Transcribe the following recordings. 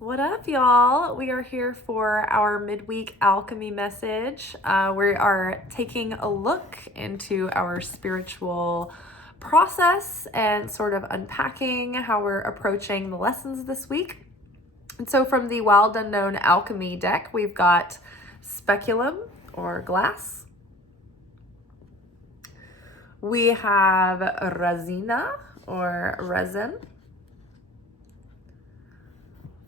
What up, y'all? We are here for our midweek alchemy message. We are taking a look into our spiritual process and sort of unpacking how we're approaching the lessons this week. And so from the Wild Unknown Alchemy deck, we've got speculum or glass. We have resina or resin,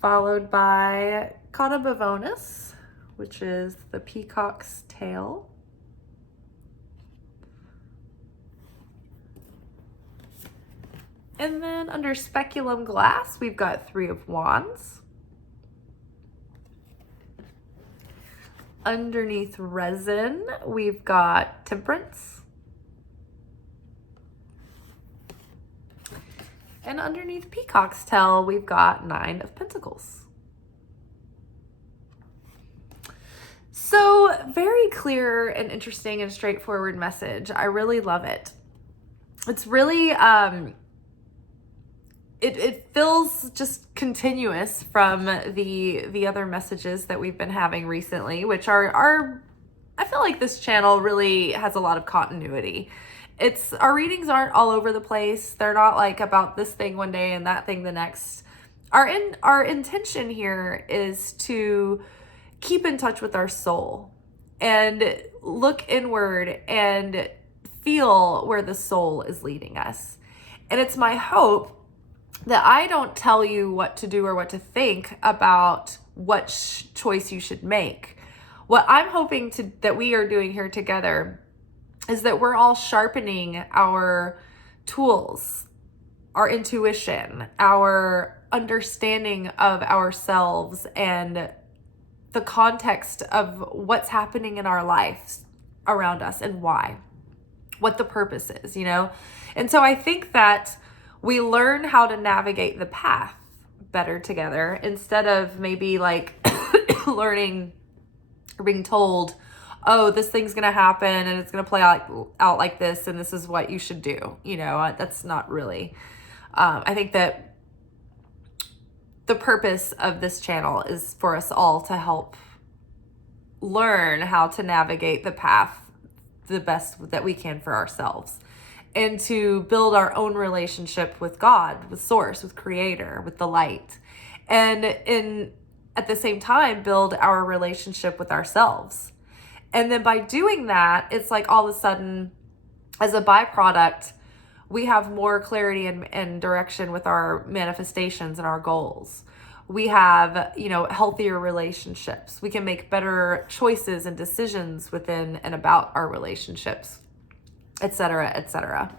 followed by Cana Bavonis, which is the peacock's tail. And then under speculum glass, we've got Three of Wands. Underneath resin, we've got Temperance. And underneath peacock's tail, we've got Nine of Pentacles. So very clear and interesting and straightforward message. I really love it. It's really, it feels just continuous from the other messages that we've been having recently, which are I feel like this channel really has a lot of continuity. Our readings aren't all over the place. They're not like about this thing one day and that thing the next. Our intention here is to keep in touch with our soul and look inward and feel where the soul is leading us. And it's my hope that I don't tell you what to do or what to think about what choice you should make. What I'm hoping that we are doing here together is that we're all sharpening our tools, our intuition, our understanding of ourselves and the context of what's happening in our lives around us and why, what the purpose is, And so I think that we learn how to navigate the path better together instead of maybe like learning or being told, oh, this thing's going to happen and it's going to play out like this and this is what you should do. That's not really. I think that the purpose of this channel is for us all to help learn how to navigate the path the best that we can for ourselves and to build our own relationship with God, with Source, with Creator, with the light. And at the same time, build our relationship with ourselves. And then by doing that, it's like all of a sudden, as a byproduct, we have more clarity and direction with our manifestations and our goals. We have, healthier relationships. We can make better choices and decisions within and about our relationships, et cetera, et cetera.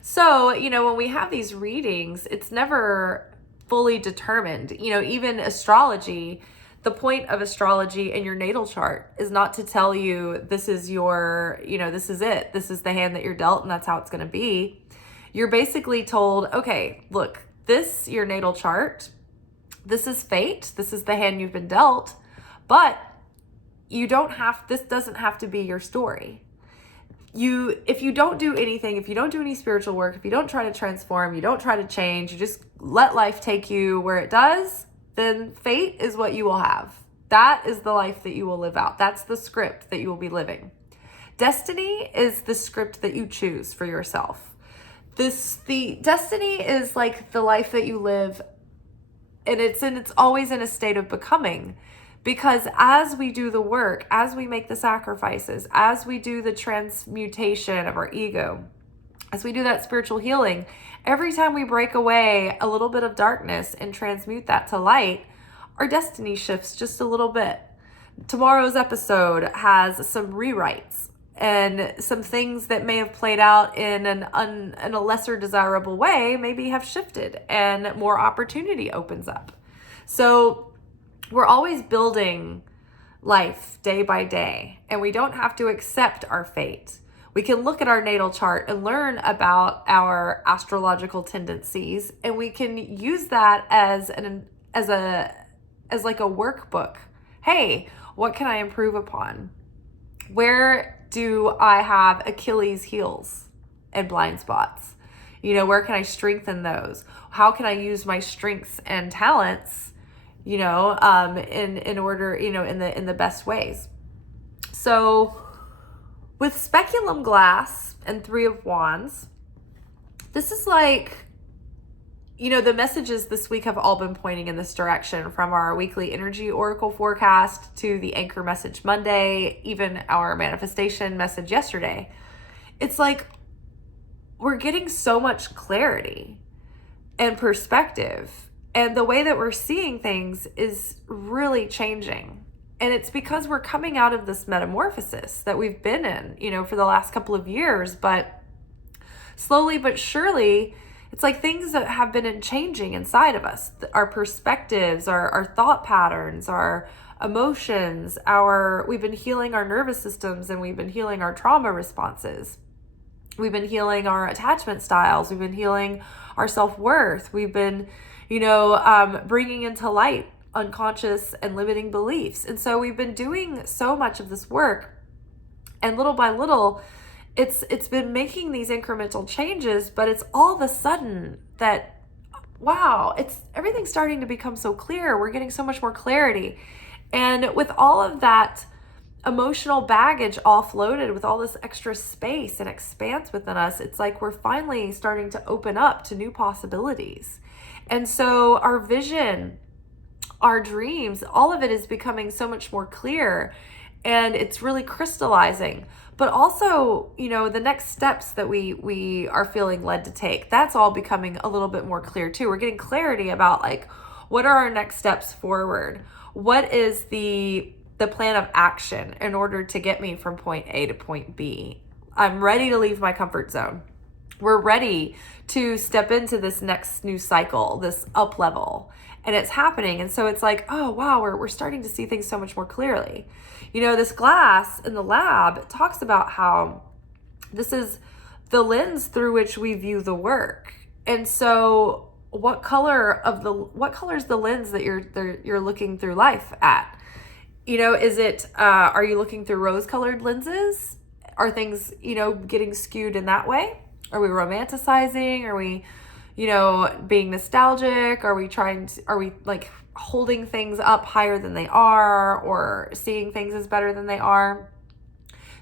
So, when we have these readings, it's never fully determined. Even astrology, the point of astrology and your natal chart is not to tell you this is this is it. This is the hand that you're dealt and that's how it's going to be. You're basically told, okay, look, your natal chart, this is fate. This is the hand you've been dealt, but this doesn't have to be your story. If you don't do anything, if you don't do any spiritual work, if you don't try to transform, you don't try to change, you just let life take you where it does, then fate is what you will have. That is the life that you will live out. That's the script that you will be living. Destiny is the script that you choose for yourself. The destiny is like the life that you live, and it's always in a state of becoming. Because as we do the work, as we make the sacrifices, as we do the transmutation of our ego, as we do that spiritual healing, every time we break away a little bit of darkness and transmute that to light, our destiny shifts just a little bit. Tomorrow's episode has some rewrites and some things that may have played out in a lesser desirable way maybe have shifted and more opportunity opens up. So we're always building life day by day, and we don't have to accept our fate. We can look at our natal chart and learn about our astrological tendencies, and we can use that as like a workbook. Hey, what can I improve upon? Where do I have Achilles heels and blind spots? Where can I strengthen those? How can I use my strengths and talents in order, in the best ways. So with speculum glass and 3 of wands, this is like, the messages this week have all been pointing in this direction, from our weekly energy oracle forecast to the anchor message Monday, even our manifestation message yesterday. It's like we're getting so much clarity and perspective, and the way that we're seeing things is really changing. And it's because we're coming out of this metamorphosis that we've been in, for the last couple of years, but slowly but surely, it's like things that have been changing inside of us. Our perspectives, our thought patterns, our emotions, we've been healing our nervous systems, and we've been healing our trauma responses. We've been healing our attachment styles. We've been healing our self-worth. We've been, bringing into light unconscious and limiting beliefs. And so we've been doing so much of this work, and little by little, it's been making these incremental changes, but it's all of a sudden that, wow, everything's starting to become so clear. We're getting so much more clarity. And with all of that emotional baggage offloaded, with all this extra space and expanse within us, it's like we're finally starting to open up to new possibilities. And so our vision, our dreams, all of it is becoming so much more clear, and it's really crystallizing. But also, the next steps that we are feeling led to take, that's all becoming a little bit more clear too. We're getting clarity about, like, what are our next steps forward? What is the plan of action in order to get me from point A to point B? I'm ready to leave my comfort zone. We're ready to step into this next new cycle, this up level, and it's happening. And so it's like, oh wow, we're starting to see things so much more clearly. This glass in the lab talks about how this is the lens through which we view the work. And so what color is the lens that you're looking through life at? Is it, are you looking through rose-colored lenses? Are things, getting skewed in that way? Are we romanticizing? Are we, being nostalgic? Are we like holding things up higher than they are, or seeing things as better than they are?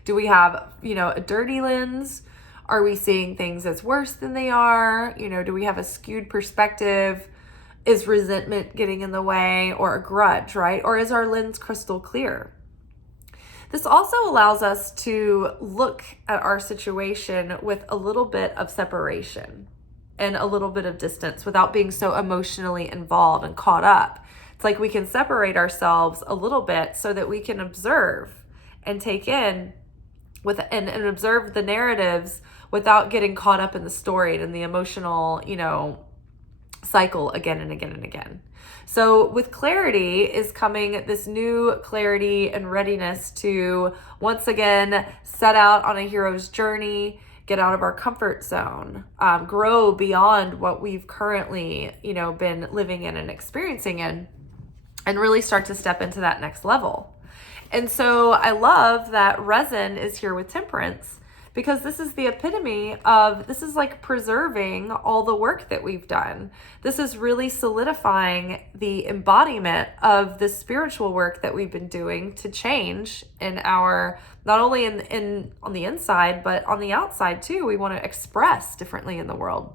Do we have, a dirty lens? Are we seeing things as worse than they are? Do we have a skewed perspective? Is resentment getting in the way, or a grudge, right? Or is our lens crystal clear? This also allows us to look at our situation with a little bit of separation and a little bit of distance without being so emotionally involved and caught up. It's like we can separate ourselves a little bit so that we can observe and take in and observe the narratives without getting caught up in the story and in the emotional, cycle again and again and again. So with clarity is coming this new clarity and readiness to once again set out on a hero's journey, get out of our comfort zone, grow beyond what we've currently, been living in and experiencing in, and really start to step into that next level. And so I love that resin is here with temperance, because this is the epitome of, this is like preserving all the work that we've done. This is really solidifying the embodiment of the spiritual work that we've been doing to change in our, not only in on the inside, but on the outside too. We want to express differently in the world.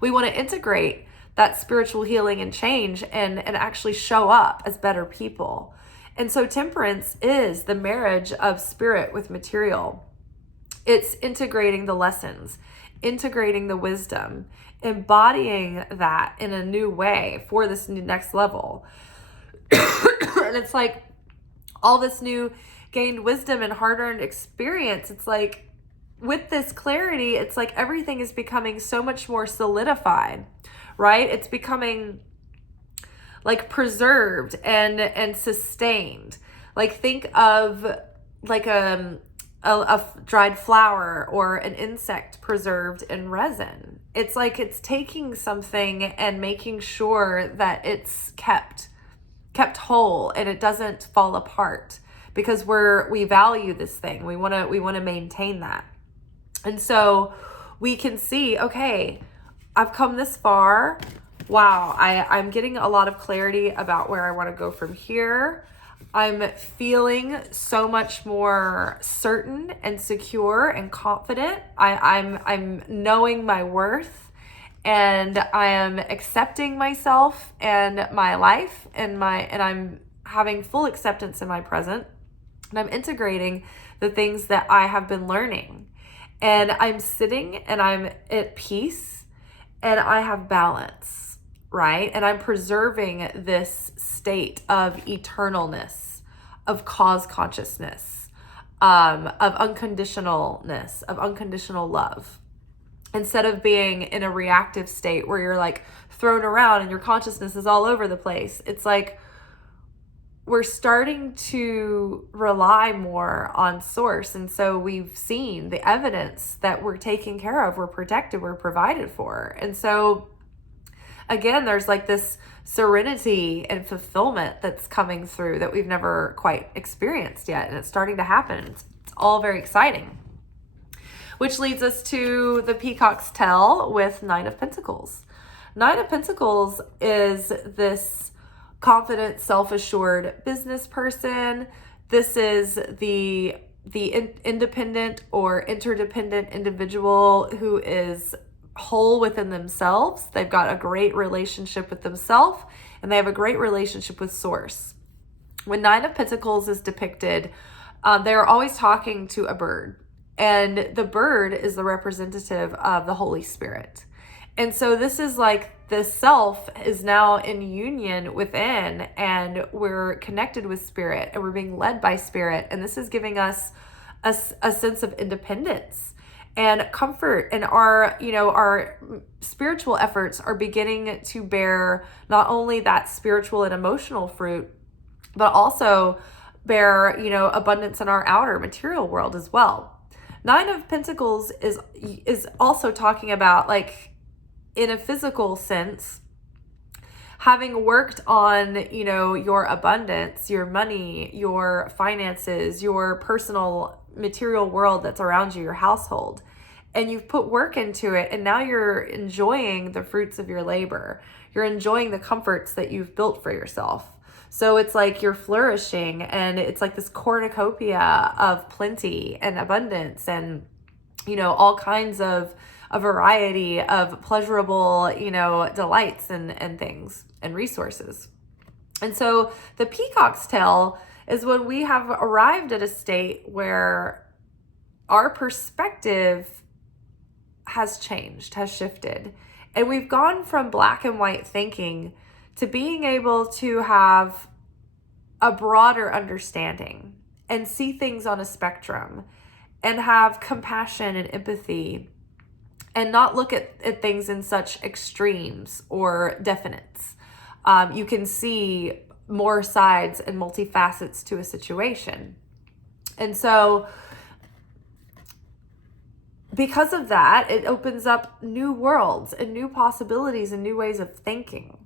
We want to integrate that spiritual healing and change and actually show up as better people. And so temperance is the marriage of spirit with material. It's integrating the lessons, integrating the wisdom, embodying that in a new way for this new next level. And it's like all this new gained wisdom and hard-earned experience. It's like with this clarity, it's like everything is becoming so much more solidified, right? It's becoming like preserved and sustained. Like think of like a dried flower or an insect preserved in resin. It's like it's taking something and making sure that it's kept whole and it doesn't fall apart, because we value this thing. We want to maintain that. And so we can see, okay, I've come this far. wow, I'm getting a lot of clarity about where I want to go from here. I'm feeling so much more certain and secure and confident. I'm knowing my worth, and I am accepting myself and my life and I'm having full acceptance in my present. And I'm integrating the things that I have been learning. And I'm sitting and I'm at peace and I have balance, right? And I'm preserving this state of eternalness, of cause consciousness, of unconditionalness, of unconditional love. Instead of being in a reactive state where you're like thrown around and your consciousness is all over the place. It's like we're starting to rely more on source. And so we've seen the evidence that we're taken care of, we're protected, we're provided for. And so again, there's like this serenity and fulfillment that's coming through that we've never quite experienced yet. And it's starting to happen. It's all very exciting. Which leads us to the Peacock's Tail with Nine of Pentacles. Nine of Pentacles is this confident, self-assured business person. This is the independent or interdependent individual who is whole within themselves. They've got a great relationship with themselves, and they have a great relationship with source. When Nine of Pentacles is depicted, they're always talking to a bird, and the bird is the representative of the Holy Spirit. And so this is like the self is now in union within, and we're connected with spirit, and we're being led by spirit. And this is giving us a sense of independence and comfort. And our spiritual efforts are beginning to bear not only that spiritual and emotional fruit, but also bear, abundance in our outer material world as well. Nine of Pentacles is also talking about, like, in a physical sense, having worked on, your abundance, your money, your finances, your personal material world that's around you, your household, and you've put work into it, and now you're enjoying the fruits of your labor. You're enjoying the comforts that you've built for yourself. So it's like you're flourishing, and it's like this cornucopia of plenty and abundance and, all kinds of a variety of pleasurable, delights and things and resources. And so the Peacock's Tail is when we have arrived at a state where our perspective has changed, has shifted. And we've gone from black and white thinking to being able to have a broader understanding and see things on a spectrum and have compassion and empathy and not look at things in such extremes or definites. You can see more sides and multifacets to a situation. And so because of that, it opens up new worlds and new possibilities and new ways of thinking.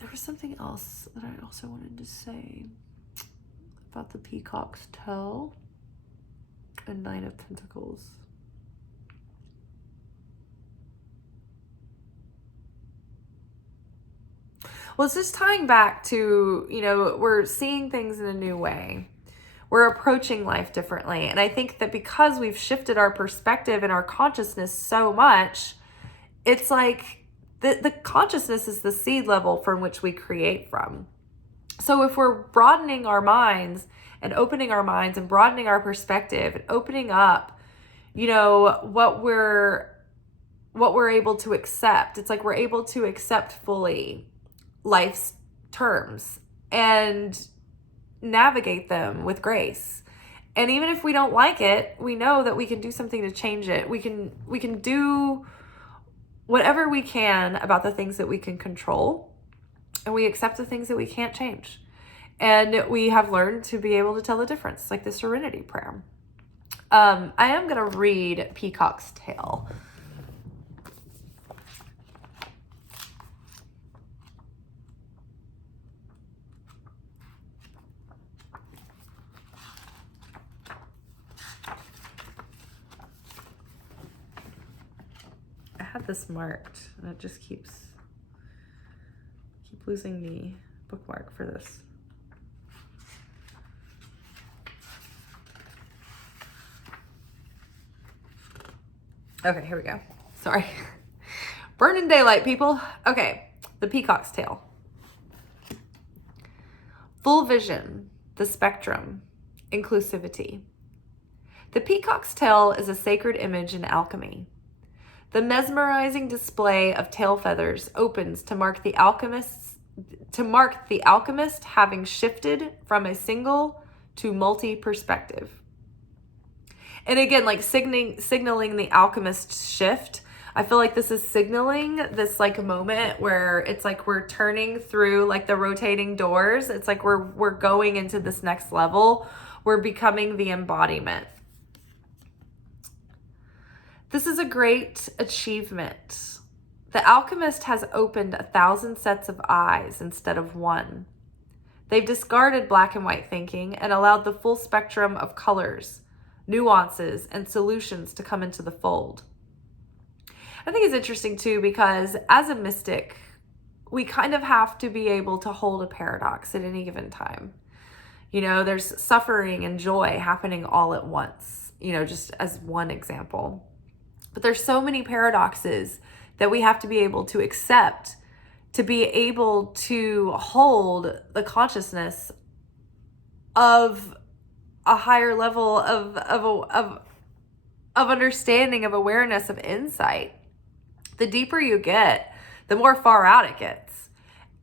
There was something else that I also wanted to say about the Peacock's Tail and Nine of Pentacles. Well, it's just tying back to, we're seeing things in a new way. We're approaching life differently. And I think that because we've shifted our perspective and our consciousness so much, it's like the consciousness is the seed level from which we create from. So if we're broadening our minds and opening our minds and broadening our perspective and opening up, what we're able to accept, it's like we're able to accept fully life's terms and navigate them with grace. And even if we don't like it, we know that we can do something to change it. We can do whatever we can about the things that we can control, and we accept the things that we can't change. And we have learned to be able to tell the difference, like the Serenity Prayer. I am going to read Peacock's Tail. this marked, and it just keep losing the bookmark for this. Okay, here we go. Sorry. Burning daylight, people. Okay, the peacock's tail. Full vision, the spectrum, inclusivity. The peacock's tail is a sacred image in alchemy. The mesmerizing display of tail feathers opens to mark the alchemist having shifted from a single to multi-perspective. And again, like signaling the alchemist's shift. I feel like this is signaling this like moment where it's like we're turning through like the rotating doors. It's like we're going into this next level. We're becoming the embodiment. This is a great achievement. The alchemist has opened 1,000 sets of eyes instead of one. They've discarded black and white thinking and allowed the full spectrum of colors, nuances, and solutions to come into the fold. I think it's interesting too, because as a mystic, we kind of have to be able to hold a paradox at any given time. You know, there's suffering and joy happening all at once, you know, just as one example. But there's so many paradoxes that we have to be able to accept to be able to hold the consciousness of a higher level of understanding, of awareness, of insight. The deeper you get, the more far out it gets.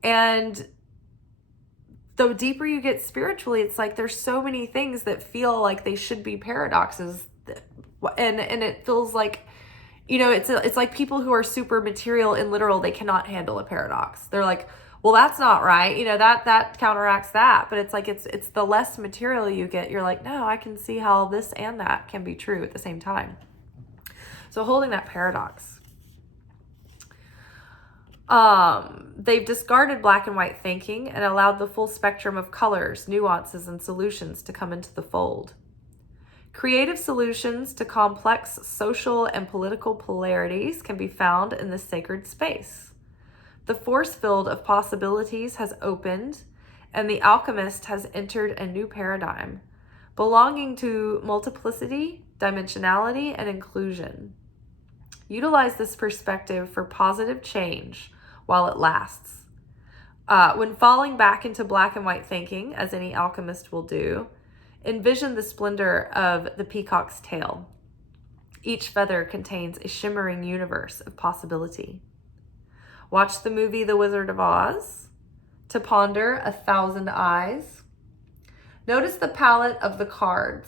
And the deeper you get spiritually, it's like there's so many things that feel like they should be paradoxes. And it feels like, you know, it's like people who are super material and literal, they cannot handle a paradox. They're like, well, that's not right. You know, that counteracts that. But it's like, it's the less material you get, you're like, no, I can see how this and that can be true at the same time. So holding that paradox. They've discarded black and white thinking and allowed the full spectrum of colors, nuances, and solutions to come into the fold. Creative solutions to complex social and political polarities can be found in this sacred space. The force field of possibilities has opened, and the alchemist has entered a new paradigm, belonging to multiplicity, dimensionality, and inclusion. Utilize this perspective for positive change while it lasts. When falling back into black and white thinking, as any alchemist will do, envision the splendor of the peacock's tail. Each feather contains a shimmering universe of possibility. Watch the movie The Wizard of Oz to ponder 1,000 eyes. Notice the palette of the cards.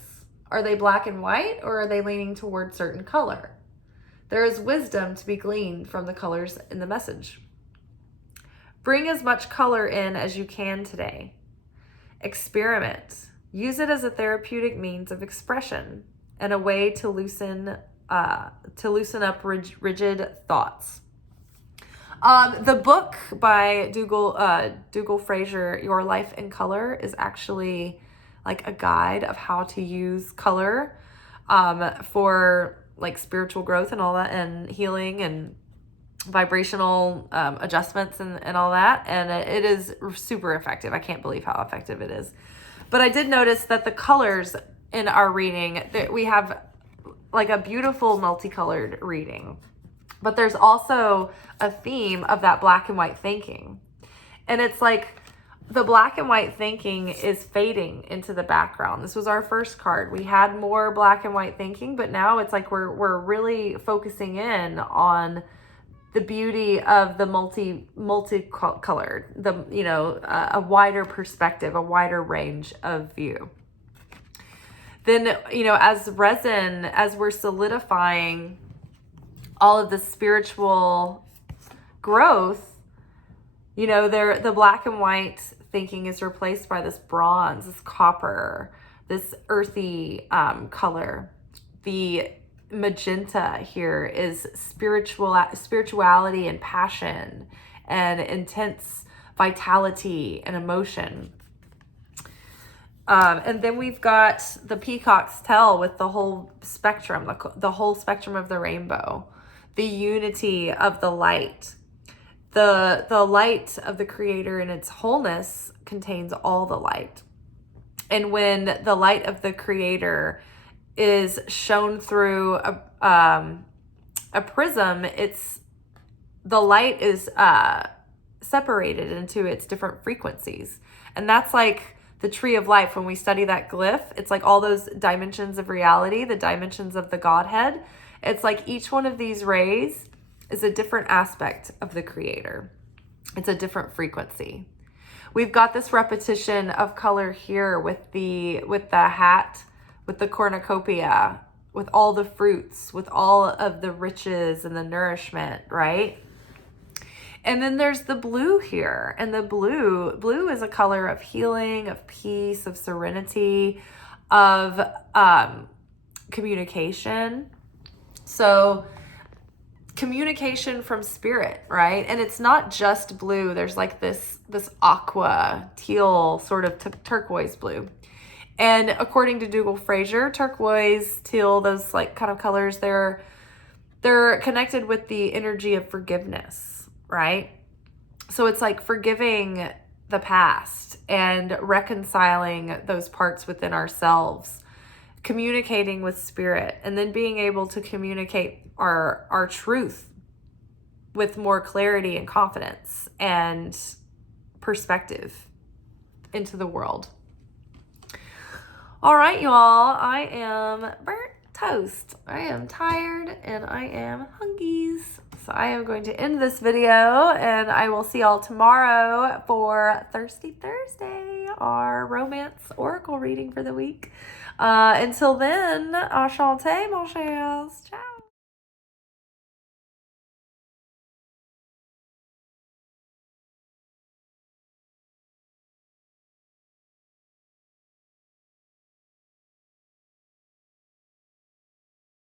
Are they black and white, or are they leaning toward certain color? There is wisdom to be gleaned from the colors in the message. Bring as much color in as you can today. Experiment. Use it as a therapeutic means of expression and a way to loosen up rigid thoughts. The book by Dougal Fraser, Your Life in Color, is actually like a guide of how to use color for like spiritual growth and all that, and healing and vibrational adjustments and all that. And it is super effective. I can't believe how effective it is. But I did notice that the colors in our reading, that we have like a beautiful multicolored reading, but there's also a theme of that black and white thinking. And it's like the black and white thinking is fading into the background. This was our first card. We had more black and white thinking, but now it's like we're really focusing in on the beauty of the multicolored, a wider perspective, a wider range of view. Then, as resin, as we're solidifying all of the spiritual growth, the black and white thinking is replaced by this bronze, this copper, this earthy color. The magenta here is spirituality and passion and intense vitality and emotion. And then we've got the peacock's tail with the whole spectrum, the whole spectrum of the rainbow. the unity of the light. The light of the Creator in its wholeness contains all the light. And when the light of the Creator is shown through a prism, the light is separated into its different frequencies. And that's like the tree of life. When we study that glyph, it's like all those dimensions of reality, the dimensions of the Godhead. It's like each one of these rays is a different aspect of the Creator. It's a different frequency. We've got this repetition of color here with the hat, with the cornucopia, with all the fruits, with all of the riches and the nourishment, right? And then there's the blue here. And the blue is a color of healing, of peace, of serenity, of communication. So communication from spirit, right? And it's not just blue. There's like this aqua, teal, sort of turquoise blue. And according to Dougal Fraser, turquoise, teal, those like kind of colors, they're connected with the energy of forgiveness, right? So it's like forgiving the past and reconciling those parts within ourselves, communicating with spirit, and then being able to communicate our truth with more clarity and confidence and perspective into the world. All right, y'all, I am burnt toast. I am tired and I am hungies. So I am going to end this video, and I will see y'all tomorrow for Thirsty Thursday, our romance oracle reading for the week. Until then, enchanté, mon chers. Ciao.